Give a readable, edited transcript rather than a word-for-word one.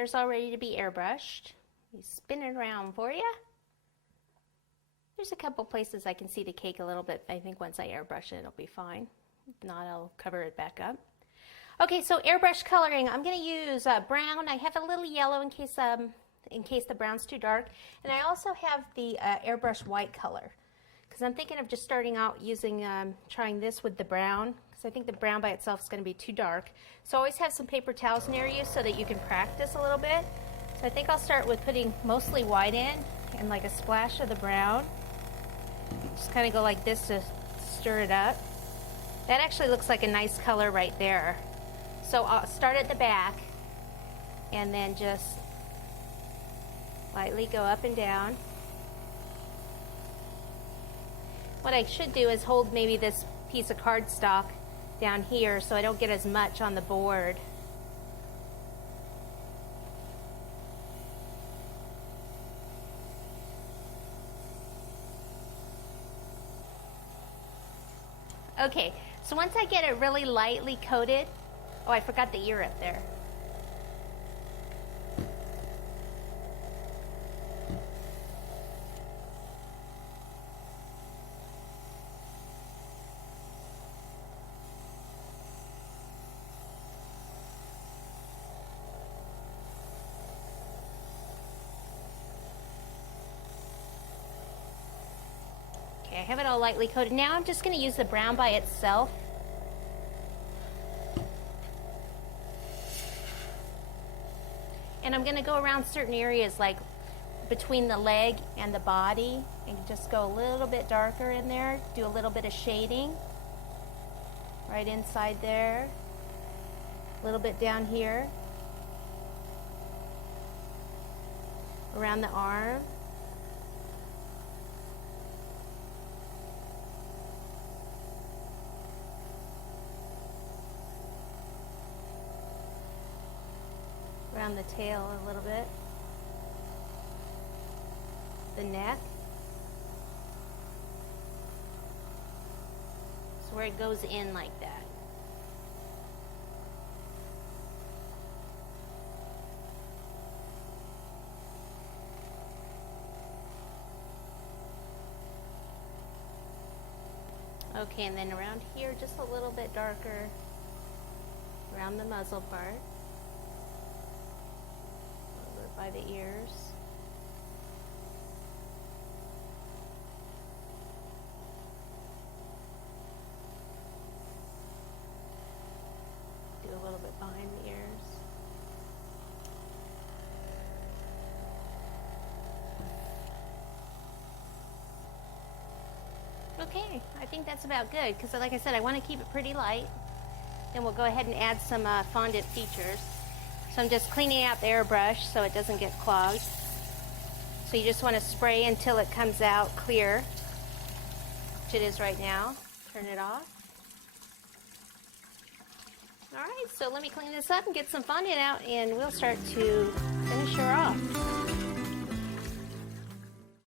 layer's all ready to be airbrushed. You spin it around for you. There's a couple places I can see the cake a little bit. I think once I airbrush it, it'll be fine. If not, I'll cover it back up. Okay, so airbrush coloring. I'm going to use brown. I have a little yellow in case the brown's too dark. And I also have the airbrush white color. Because I'm thinking of just starting out using, trying this with the brown. Because I think the brown by itself is going to be too dark. So always have some paper towels near you so that you can practice a little bit. So I think I'll start with putting mostly white in and like a splash of the brown. Just kind of go like this to stir it up. That actually looks like a nice color right there. So I'll start at the back and then just lightly go up and down. What I should do is hold maybe this piece of cardstock down here so I don't get as much on the board. Okay, so once I get it really lightly coated, oh, I forgot the ear up there. Okay, I have it all lightly coated. Now I'm just going to use the brown by itself. And I'm going to go around certain areas like between the leg and the body and just go a little bit darker in there. Do a little bit of shading right inside there. A little bit down here. Around the arm. Around the tail a little bit, the neck, so where it goes in like that. Okay, and then around here just a little bit darker around the muzzle part. By the ears. Do a little bit behind the ears. Okay, I think that's about good because like I said, I want to keep it pretty light. Then we'll go ahead and add some fondant features. So I'm just cleaning out the airbrush so it doesn't get clogged. So you just want to spray until it comes out clear, which it is right now. Turn it off. All right, so let me clean this up and get some fondant out and we'll start to finish her off.